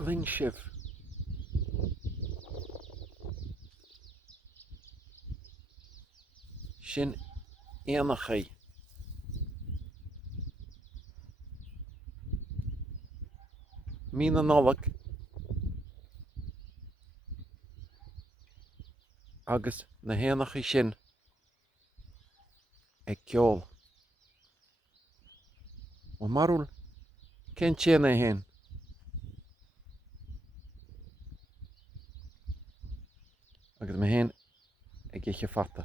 Glynsibh. Sin éanachaí. Mína nollag agus na héanachaí sin ag ceol. Má marúil cén téanna é héin. Agus mé héin ag iche fata.